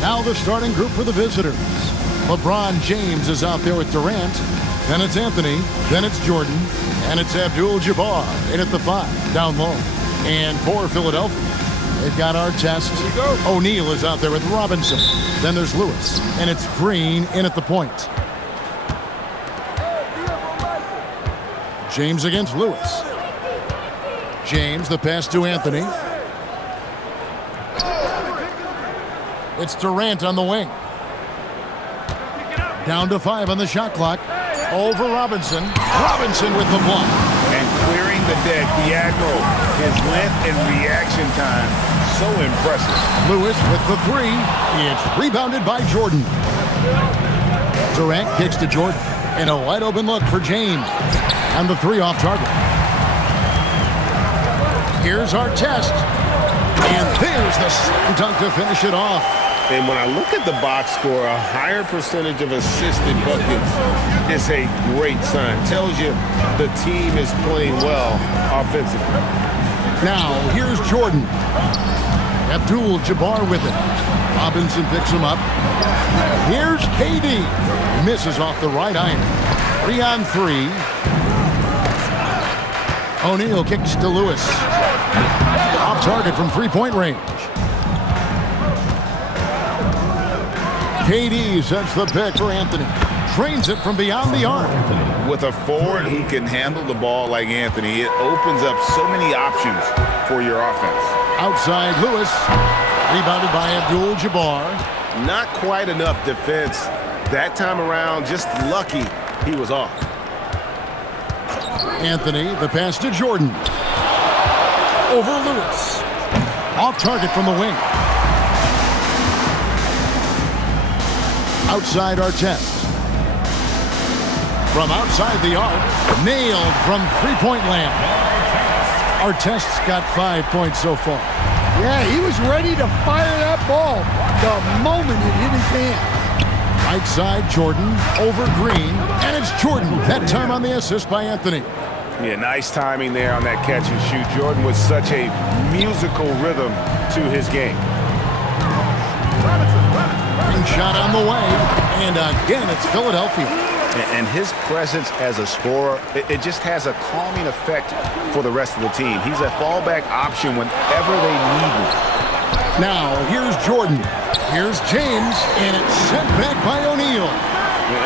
Now the starting group for the visitors. LeBron James is out there with Durant. Then it's Anthony. Then it's Jordan. And it's Abdul-Jabbar in at the 5, down low. And for Philadelphia, they've got Artest. O'Neal is out there with Robinson. Then there's Lewis. And it's Green in at the point. James against Lewis. James, the pass to Anthony. It's Durant on the wing. Down to 5 on the shot clock. Over Robinson. Robinson with the block. And clearing the deck diagonal. His length and reaction time, so impressive. Lewis with the 3. It's rebounded by Jordan. Durant kicks to Jordan. And a wide open look for James. And the 3 off target. Here's Artest. And there's the slam dunk to finish it off. And when I look at the box score, a higher percentage of assisted buckets is a great sign. Tells you the team is playing well offensively. Now, here's Jordan. Abdul-Jabbar with it. Robinson picks him up. Here's KD. Misses off the right iron. 3 on 3. O'Neal kicks to Lewis. Off target from three-point range. KD sets the pick for Anthony. Trains it from beyond the arc. With a forward who can handle the ball like Anthony, it opens up so many options for your offense. Outside Lewis. Rebounded by Abdul-Jabbar. Not quite enough defense that time around. Just lucky he was off. Anthony, the pass to Jordan. Over Lewis. Off target from the wing. Outside Artest. From outside the arc. Nailed from three-point land. Artest's got 5 points so far. Yeah, he was ready to fire that ball the moment it hit his hands. Right side Jordan over Green. And it's Jordan. That time on the assist by Anthony. Yeah, nice timing there on that catch and shoot. Jordan with such a musical rhythm to his game. Shot on the way, and again it's Philadelphia. And his presence as a scorer, it just has a calming effect for the rest of the team. He's a fallback option whenever they need him. Now here's Jordan, here's James, and it's sent back by O'Neal.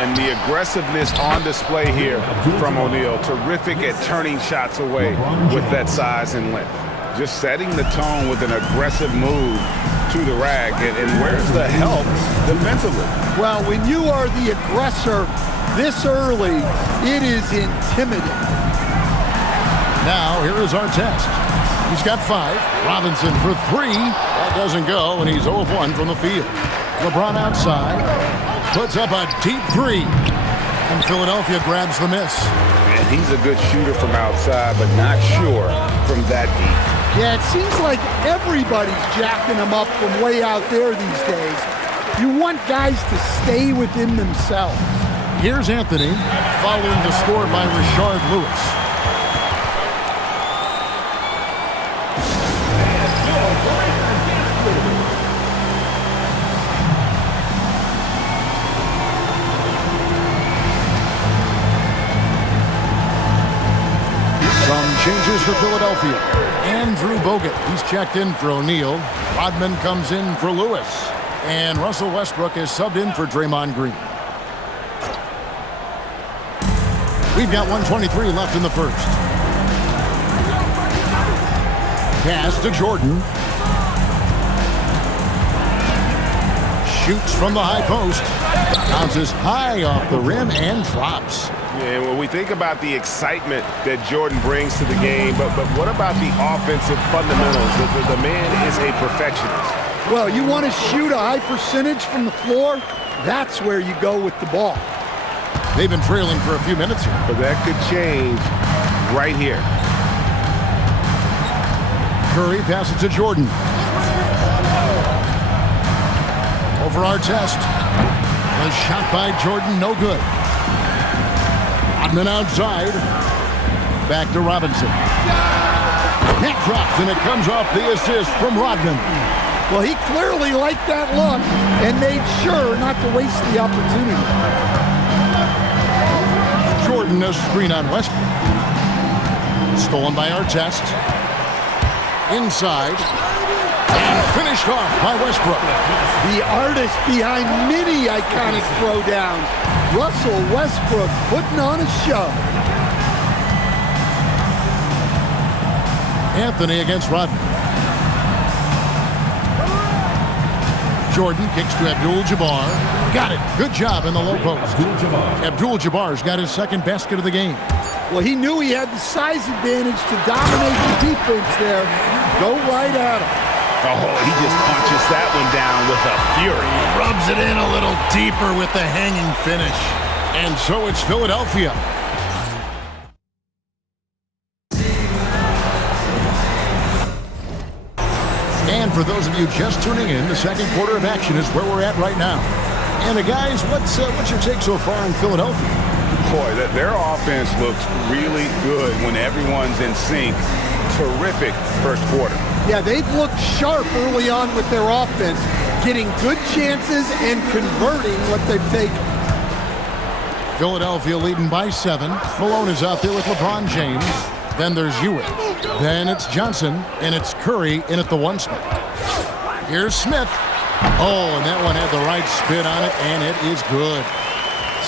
And the aggressiveness on display here from O'Neal. Terrific at turning shots away with that size and length. Just setting the tone with an aggressive move to the rack. And where's the help defensively? Well, when you are the aggressor this early, it is intimidating. Now, here is Artest. He's got 5. Robinson for 3. That doesn't go, and he's 0 of 1 from the field. LeBron outside. Puts up a deep 3. And Philadelphia grabs the miss. And he's a good shooter from outside, but not sure from that deep. Yeah, it seems like everybody's jacking them up from way out there these days. You want guys to stay within themselves. Here's Anthony, following the score by Rashard Lewis. Some changes for Philadelphia. Andrew Bogut, he's checked in for O'Neal. Rodman comes in for Lewis. And Russell Westbrook is subbed in for Draymond Green. We've got 1:23 left in the first. Pass to Jordan. Shoots from the high post. Bounces high off the rim and drops. Yeah, when we think about the excitement that Jordan brings to the game, but what about the offensive fundamentals? The man is a perfectionist. Well, you want to shoot a high percentage from the floor? That's where you go with the ball. They've been trailing for a few minutes here. But that could change right here. Curry passes to Jordan. Over Artest. A shot by Jordan, no good. Rodman outside. Back to Robinson. That drops, and it comes off the assist from Rodman. Well, he clearly liked that look and made sure not to waste the opportunity. Jordan, a screen on Westbrook. Stolen by Artest. Inside. And finished off by Westbrook. The artist behind many iconic throwdowns. Russell Westbrook putting on a show. Anthony against Rodman. Jordan kicks to Abdul-Jabbar. Got it. Good job in the low post. Abdul-Jabbar's got his second basket of the game. Well, he knew he had the size advantage to dominate the defense there. Go right at him. Oh, he just punches that one down with a fury. Rubs it in a little deeper with the hanging finish. And so it's Philadelphia. And for those of you just tuning in, the second quarter of action is where we're at right now. And guys, what's your take so far in Philadelphia? Boy, their offense looks really good when everyone's in sync. Terrific first quarter. Yeah, they've looked sharp early on with their offense, getting good chances and converting what they've taken. Philadelphia leading by 7. Malone is out there with LeBron James. Then there's Ewing. Then it's Johnson, and it's Curry in at the 1 spot. Here's Smith. Oh, and that one had the right spin on it, and it is good.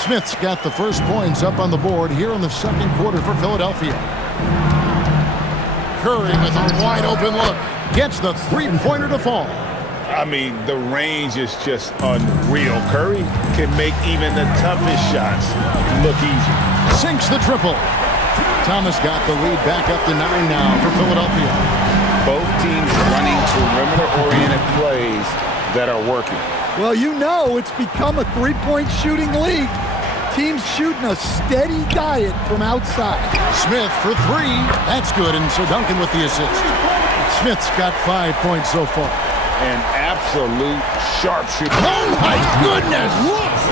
Smith's got the first points up on the board here in the second quarter for Philadelphia. Curry with a wide open look. Gets the three-pointer to fall. I mean, the range is just unreal. Curry can make even the toughest shots look easy. Sinks the triple. Thomas got the lead back up to 9 now for Philadelphia. Both teams running perimeter-oriented plays that are working. Well, you know it's become a three-point shooting league. Teams shooting a steady diet from outside. Smith for 3. That's good, and so Duncan with the assist. Smith's got 5 points so far. An absolute sharpshooter. Oh, my goodness!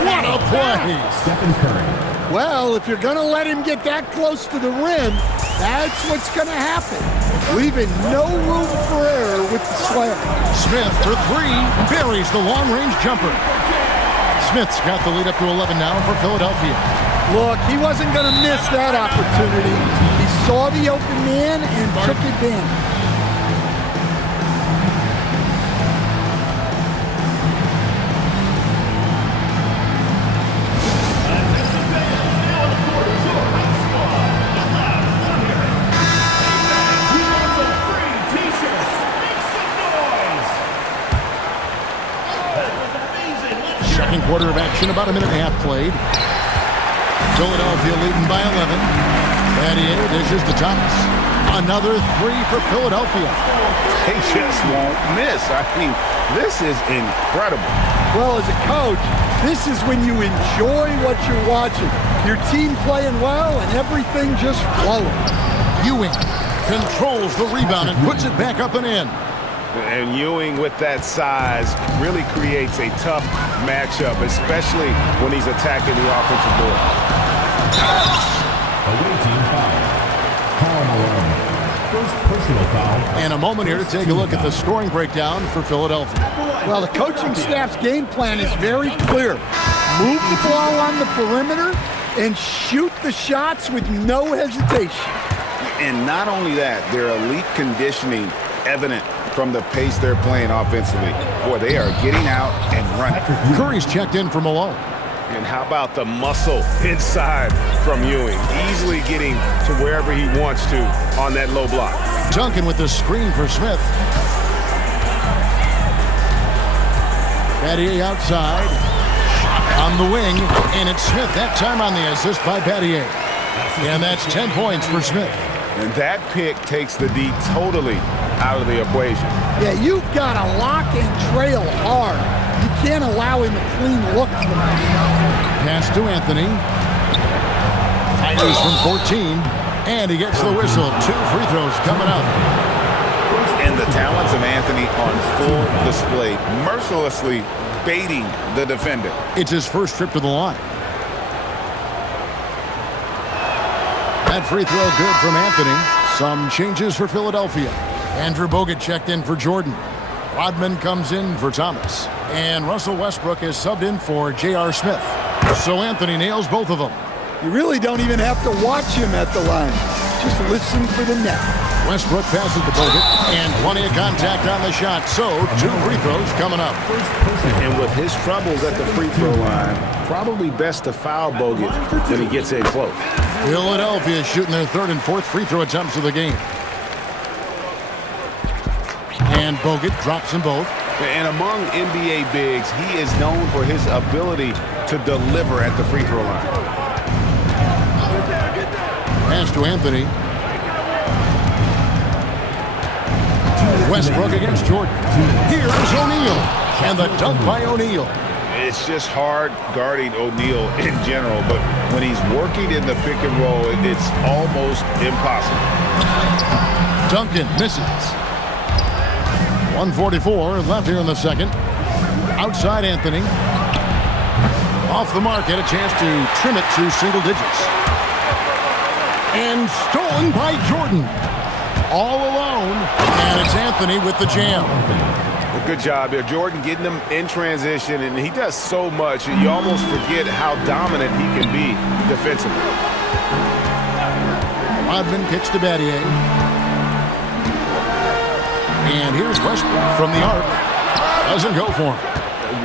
What a play! Stephen Curry. Well, if you're going to let him get that close to the rim, that's what's going to happen. Leaving no room for error with the slam. Smith for 3. Buries the long-range jumper. Smith's got the lead up to 11 now for Philadelphia. Look, he wasn't going to miss that opportunity. He saw the open man and took advantage. Second quarter of action, about a minute and a half played. Philadelphia leading by 11. Battier dishes to Thomas. Another 3 for Philadelphia. They just won't miss. I mean, this is incredible. Well, as a coach, this is when you enjoy what you're watching. Your team playing well and everything just flowing. Ewing controls the rebound and puts it back up and in. And Ewing with that size really creates a tough matchup, especially when he's attacking the offensive board. Away team foul. Karl Malone. First personal foul. And a moment here to take a look at the scoring breakdown for Philadelphia. Well, the coaching staff's game plan is very clear. Move the ball on the perimeter and shoot the shots with no hesitation. And not only that, their elite conditioning evident from the pace they're playing offensively. Boy, they are getting out and running. Curry's checked in for Malone. And how about the muscle inside from Ewing? Easily getting to wherever he wants to on that low block. Duncan with the screen for Smith. Battier outside. On the wing. And it's Smith that time on the assist by Battier. And that's 10 points for Smith. And that pick takes the D totally out of the equation. Yeah, you've got to lock and trail hard. You can't allow him a clean look from that. Pass to Anthony. Fires from 14. And he gets the whistle. 2 free throws coming up. And the talents of Anthony on full display, mercilessly baiting the defender. It's his first trip to the line. That free throw good from Anthony. Some changes for Philadelphia. Andrew Bogut checked in for Jordan. Rodman comes in for Thomas. And Russell Westbrook is subbed in for J.R. Smith. So Anthony nails both of them. You really don't even have to watch him at the line. Just listen for the net. Westbrook passes to Bogut, and plenty of contact on the shot. So 2 free throws coming up. And with his troubles at the free throw line, probably best to foul Bogut when he gets in close. Philadelphia shooting their 3rd and 4th free throw attempts of the game. And Bogut drops them both. And among NBA bigs, he is known for his ability to deliver at the free throw line. Pass to Anthony. Westbrook against Jordan. Here's O'Neal. And the dunk by O'Neal. It's just hard guarding O'Neal in general, but when he's working in the pick and roll, it's almost impossible. Duncan misses. 1:44 left here in the second. Outside Anthony. Off the mark, had a chance to trim it to single digits. And stolen by Jordan. All alone, and it's Anthony with the jam. Well, good job there. Jordan getting him in transition, and he does so much, you almost forget how dominant he can be defensively. Rodman kicks to Battier. And here's Westbrook from the arc. Doesn't go for him.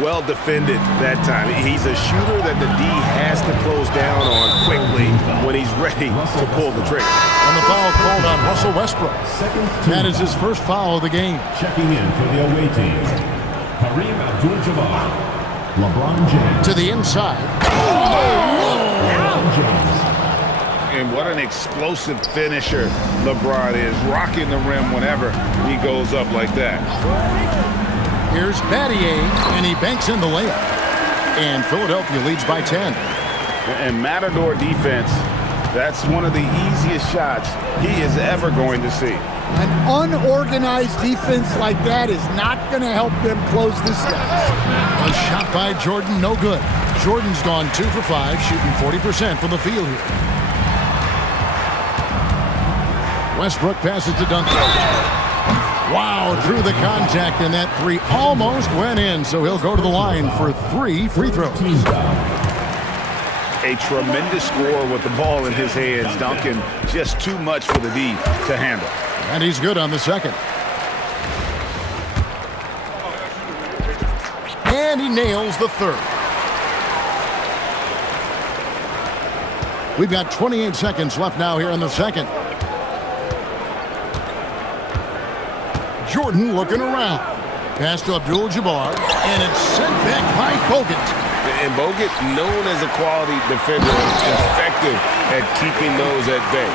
Well defended that time. He's a shooter that the D has to close down on quickly when he's ready to pull the trigger. And the foul called on Russell Westbrook. That is his first foul of the game. Checking in for the away team, Kareem Abdul-Jabbar. LeBron James. To the inside. LeBron James. And what an explosive finisher LeBron is, rocking the rim whenever he goes up like that. Here's Battier, and he banks in the layup. And Philadelphia leads by 10. And Matador defense, that's one of the easiest shots he is ever going to see. An unorganized defense like that is not going to help them close this gap. A shot by Jordan, no good. Jordan's gone 2 for 5, shooting 40% from the field here. Westbrook passes to Duncan. Wow, through the contact, and that 3 almost went in, so he'll go to the line for 3 free throws. A tremendous score with the ball in his hands. Duncan, just too much for the D to handle. And he's good on the second. And he nails the 3rd. We've got 28 seconds left now here in the second. Jordan looking around. Pass to Abdul-Jabbar, and it's sent back by Bogut. And Bogut, known as a quality defender, effective at keeping those at bay.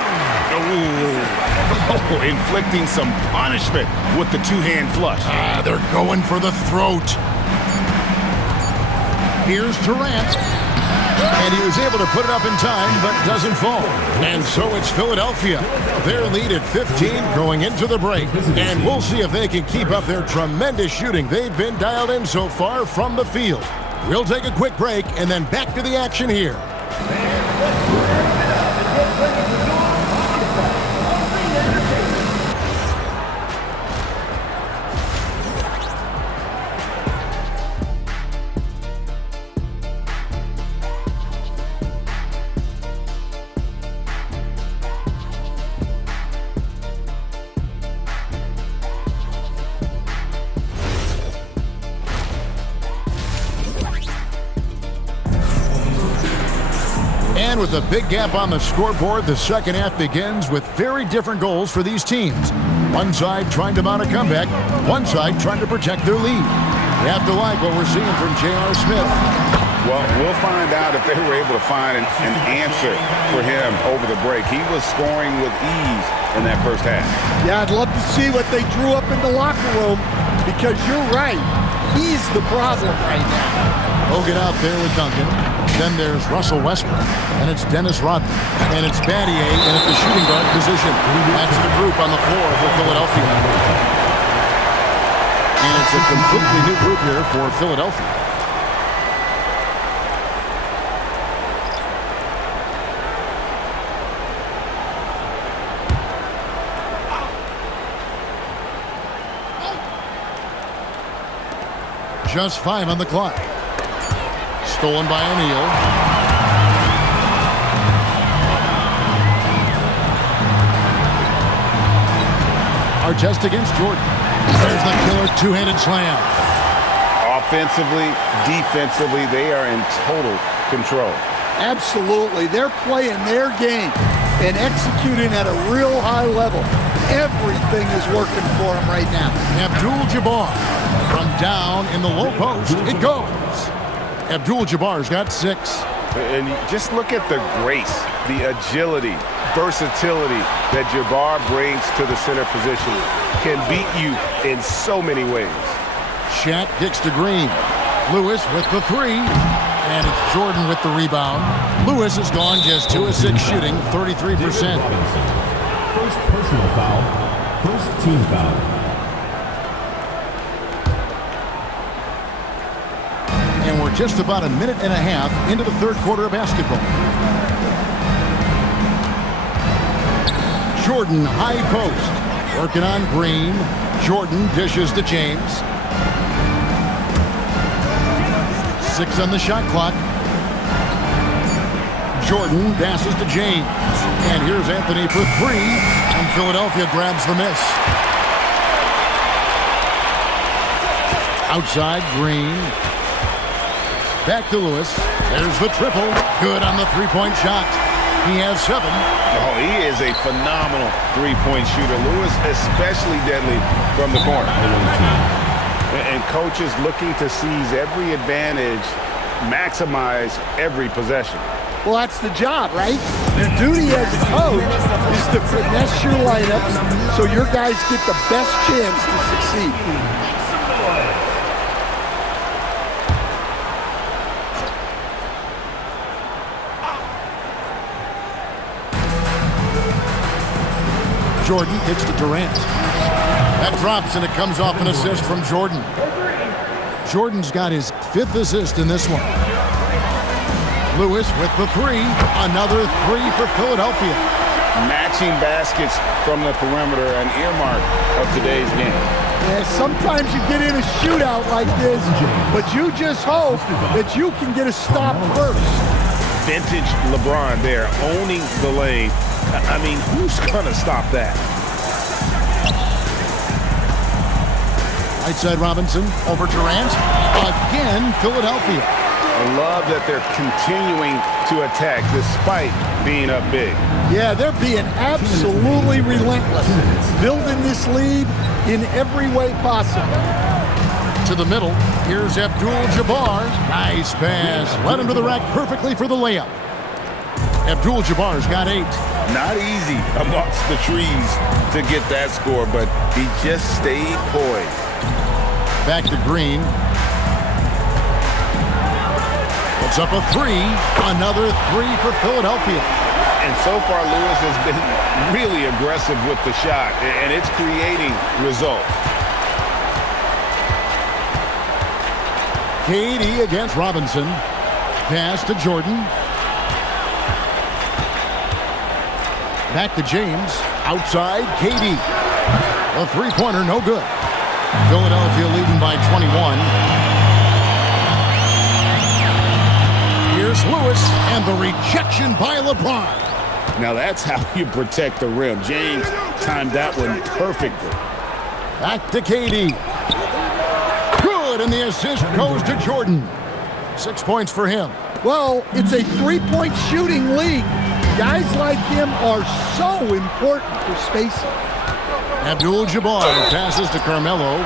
Oh, inflicting some punishment with the 2-hand flush. They're going for the throat. Here's Durant. And he was able to put it up in time, but doesn't fall. And so it's Philadelphia. Their lead at 15 going into the break. And we'll see if they can keep up their tremendous shooting. They've been dialed in so far from the field. We'll take a quick break and then back to the action here. And with a big gap on the scoreboard, the second half begins with very different goals for these teams. One side trying to mount a comeback, one side trying to protect their lead. You have to like what we're seeing from J.R. Smith. Well, we'll find out if they were able to find an answer for him over the break. He was scoring with ease in that first half. Yeah, I'd love to see what they drew up in the locker room, because you're right. He's the problem right now. Bogut out there with Duncan. Then there's Russell Westbrook, and it's Dennis Rodman, and it's Battier in at the shooting guard position. That's the group on the floor for Philadelphia. And it's a completely new group here for Philadelphia. Just 5 on the clock. Stolen by O'Neal. Artest against Jordan. There's the killer two-handed slam. Offensively, defensively, they are in total control. Absolutely. They're playing their game and executing at a real high level. Everything is working for them right now. Abdul-Jabbar from down in the low post. It goes. Abdul-Jabbar's got 6. And just look at the grace, the agility, versatility that Jabbar brings to the center position. Can beat you in so many ways. Shaq kicks to Green. Lewis with the 3. And it's Jordan with the rebound. Lewis has gone just 2 of 6 shooting, 33%. First personal foul. First team foul. And we're just about a minute and a half into the third quarter of basketball. Jordan high post. Working on Green. Jordan dishes to James. 6 on the shot clock. Jordan passes to James. And here's Anthony for 3. And Philadelphia grabs the miss. Outside, Green. Back to Lewis. There's the triple. Good on the three-point shot. He has 7. Oh, he is a phenomenal three-point shooter. Lewis especially deadly from the corner. And coaches looking to seize every advantage, maximize every possession. Well, that's the job, right? Your duty as a coach is to finesse your lineups so your guys get the best chance to succeed. Jordan kicks to Durant. That drops, and it comes off an assist from Jordan. Jordan's got his 5th assist in this one. Lewis with the 3. Another 3 for Philadelphia. Matching baskets from the perimeter, an earmark of today's game. Yeah, sometimes you get in a shootout like this, but you just hope that you can get a stop first. Vintage LeBron there, owning the lane. I mean, who's going to stop that? Right side Robinson over Durant. Again, Philadelphia. I love that they're continuing to attack despite being up big. Yeah, they're being absolutely relentless, building this lead in every way possible. To the middle, here's Abdul-Jabbar. Nice pass. Led him to the rack perfectly for the layup. Abdul-Jabbar's got 8. Not easy amongst the trees to get that score, but he just stayed poised. Back to Green. Puts up a 3. Another 3 for Philadelphia. And so far, Lewis has been really aggressive with the shot, and it's creating results. KD against Robinson. Pass to Jordan. Back to James. Outside, KD. A three-pointer, no good. Philadelphia leading by 21. Here's Lewis, and the rejection by LeBron. Now that's how you protect the rim. James timed that one perfectly. Back to KD. Good, and the assist goes to Jordan. 6 points for him. Well, it's a three-point shooting league. Guys like him are so important for spacing. Abdul-Jabbar passes to Carmelo.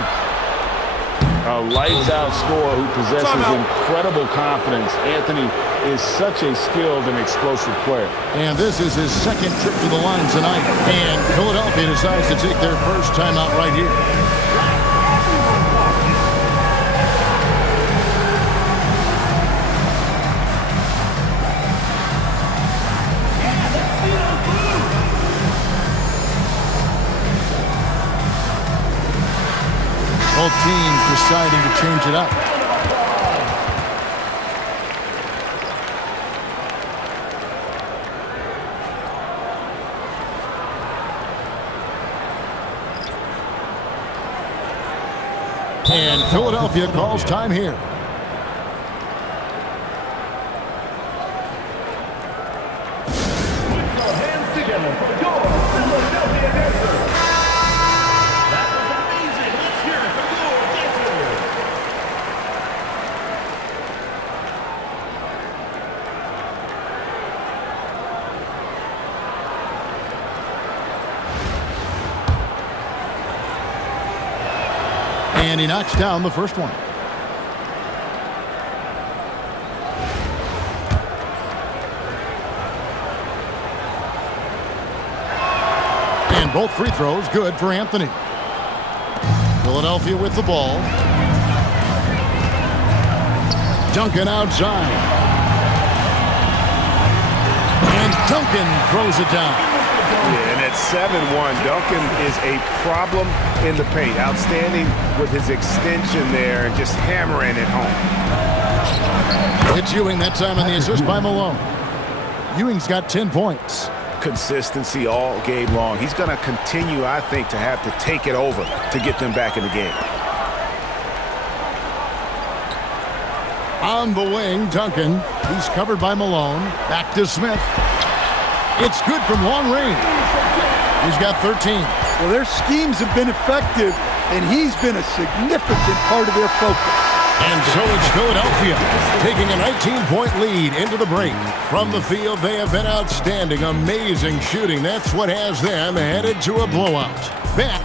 A lights-out scorer who possesses incredible confidence. Anthony is such a skilled and explosive player. And this is his 2nd trip to the line tonight. And Philadelphia decides to take their first timeout right here. Both teams deciding to change it up. And Philadelphia calls time here. And he knocks down the first one. And both free throws good for Anthony. Philadelphia with the ball. Duncan outside. And Duncan throws it down. Yeah, and at 7-1, Duncan is a problem in the paint. Outstanding with his extension there and just hammering it home. It's Ewing that time on the assist by Malone. Ewing's got 10 points. Consistency all game long. He's going to continue, I think, to have to take it over to get them back in the game. On the wing, Duncan. He's covered by Malone. Back to Smith. It's good from long range. He's got 13. Well, their schemes have been effective, and he's been a significant part of their focus. And so it's Philadelphia taking a 19-point lead into the break. From the field, they have been outstanding. Amazing shooting. That's what has them headed to a blowout. Back.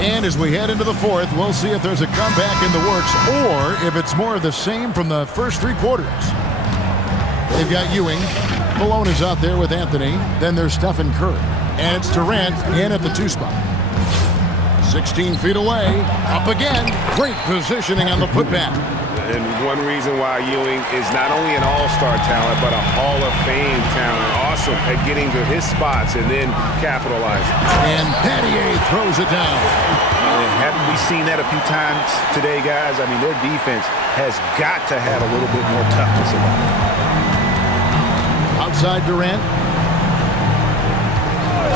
And as we head into the fourth, we'll see if there's a comeback in the works or if it's more of the same from the first three quarters. They've got Ewing. Malone is out there with Anthony. Then there's Stephen Curry. And it's Durant in at the 2 spot. 16 feet away. Up again. Great positioning on the putback. And one reason why Ewing is not only an all-star talent, but a Hall of Fame talent. Awesome at getting to his spots and then capitalizing. And Battier throws it down. And haven't we seen that a few times today, guys? I mean, their defense has got to have a little bit more toughness about it. Outside Durant.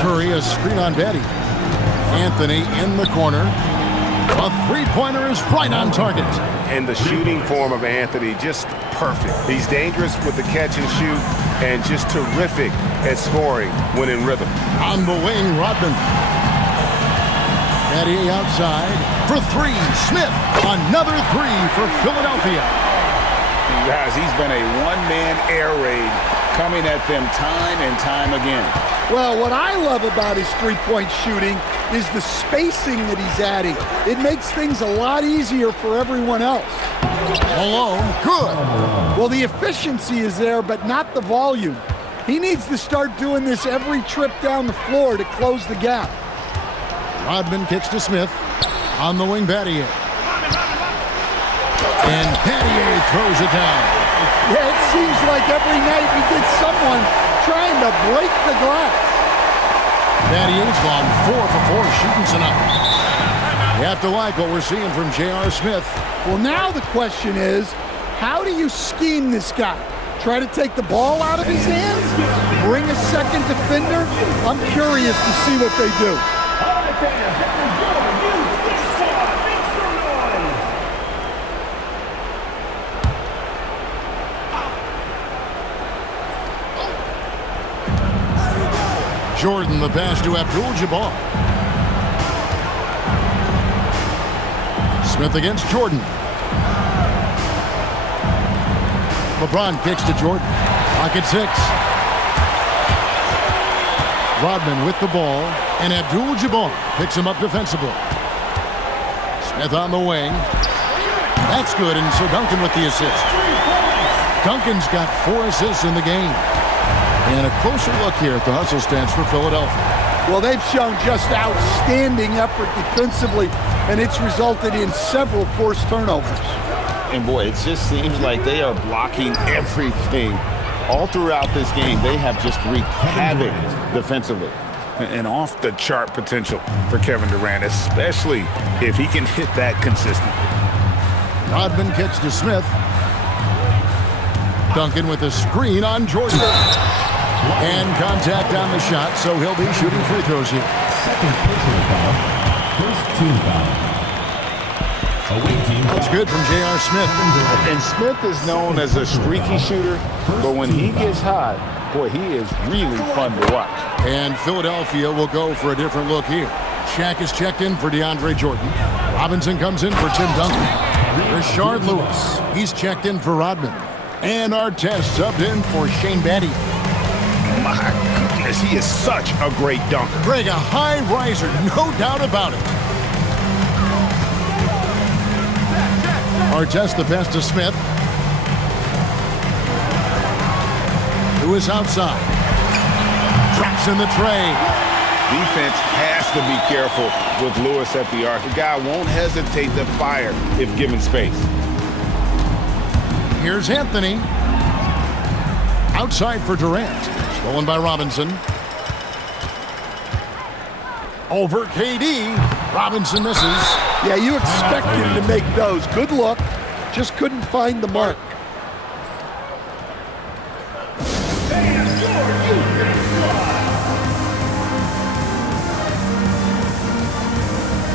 Curry, a screen on Battier. Anthony in the corner. A three-pointer is right on target. And the shooting form of Anthony, just perfect. He's dangerous with the catch and shoot and just terrific at scoring when in rhythm. On the wing, Rodman. Battier outside for three. Smith, another three for Philadelphia. Guys, he's been a one-man air raid coming at them time and time again. Well, what I love about his three-point shooting is the spacing that he's adding. It makes things a lot easier for everyone else. Malone, good. Well, the efficiency is there, but not the volume. He needs to start doing this every trip down the floor to close the gap. Rodman kicks to Smith. On the wing, Battier. And Battier throws it down. Yeah, it seems like every night we get someone trying to break the glass. Battier's gone 4 for 4 shooting tonight. You have to like what we're seeing from J.R. Smith. Well, now the question is, how do you scheme this guy? Try to take the ball out of his hands? Bring a second defender? I'm curious to see what they do. Jordan, the pass to Abdul-Jabbar. Smith against Jordan. LeBron kicks to Jordan. Pocket 6. Rodman with the ball, and Abdul-Jabbar picks him up defensively. Smith on the wing. That's good, and so Duncan with the assist. Duncan's got 4 assists in the game. And a closer look here at the hustle stance for Philadelphia. Well, they've shown just outstanding effort defensively, and it's resulted in several forced turnovers. And boy, it just seems like they are blocking everything. All throughout this game, they have just wreaked havoc defensively. And off the chart potential for Kevin Durant, especially if he can hit that consistently. Rodman kicks to Smith. Duncan with a screen on Jordan. And contact on the shot, so he'll be shooting free throws here. second personal foul. First team foul. Away team That's foul. good from J.R. Smith. And Smith is known as a streaky shooter, but when he gets hot, boy, he is really fun to watch. And Philadelphia will go for a different look here. Shaq is checked in for DeAndre Jordan. Robinson comes in for Tim Duncan. Rashard Lewis, he's checked in for Rodman. And Artest subbed in for Shane Battier. My goodness, he is such a great dunker. Greg, a high riser, no doubt about it. Artest the pass to Smith. Who is outside. Drops in the tray. Defense has to be careful with Lewis at the arc. The guy won't hesitate to fire if given space. Here's Anthony. Outside for Durant. Stolen by Robinson. Over KD. Robinson misses. Yeah, you expect him to make those. Good look. Just couldn't find the mark.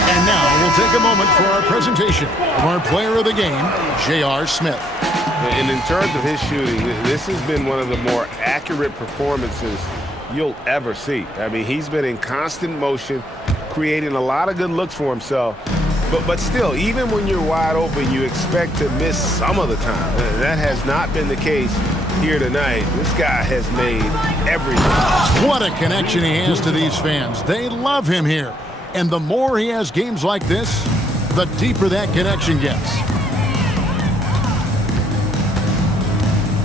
And now we'll take a moment for our presentation of our player of the game, J.R. Smith. And in terms of his shooting, this has been one of the more accurate performances you'll ever see. I mean, he's been in constant motion, creating a lot of good looks for himself. But still, even when you're wide open, you expect to miss some of the time. That has not been the case here tonight. This guy has made everything. What a connection he has to these fans. They love him here. And the more he has games like this, the deeper that connection gets.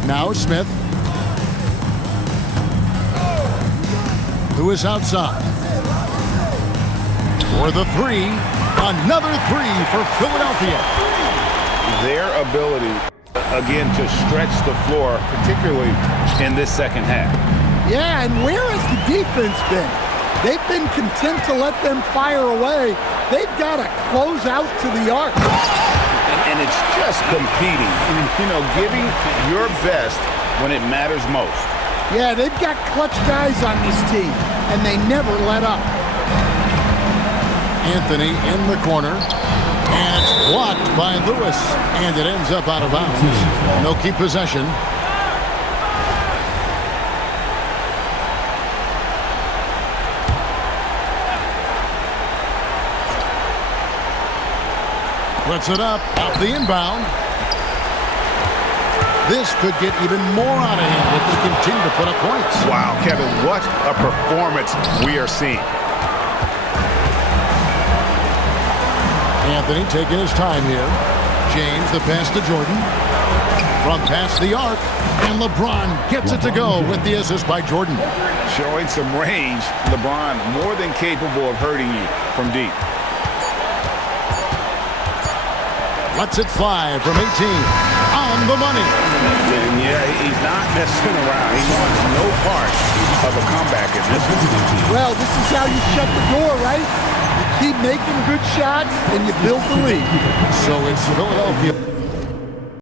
Now Smith. Who is outside. For the three. Another three for Philadelphia. Their ability, again, to stretch the floor, particularly in this second half. Yeah, and where has the defense been? They've been content to let them fire away. They've got to close out to the arc. And it's just competing, you know, giving your best when it matters most. Yeah, they've got clutch guys on this team, and they never let up. Anthony in the corner. And it's blocked by Lewis. And it ends up out of bounds. They'll keep possession. Puts it up off the inbound. This could get even more out of hand if they continue to put up points. Wow, Kevin, what a performance we are seeing. Anthony taking his time here. James, the pass to Jordan. From past the arc. And LeBron gets it to go with the assist by Jordan. Showing some range, LeBron more than capable of hurting you from deep. Lets it fly from 18. On the money. And yeah, he's not messing around. He wants no part of a comeback in this one. Well, this is how you shut the door, right? You keep making good shots, and you build the lead. So it's Philadelphia.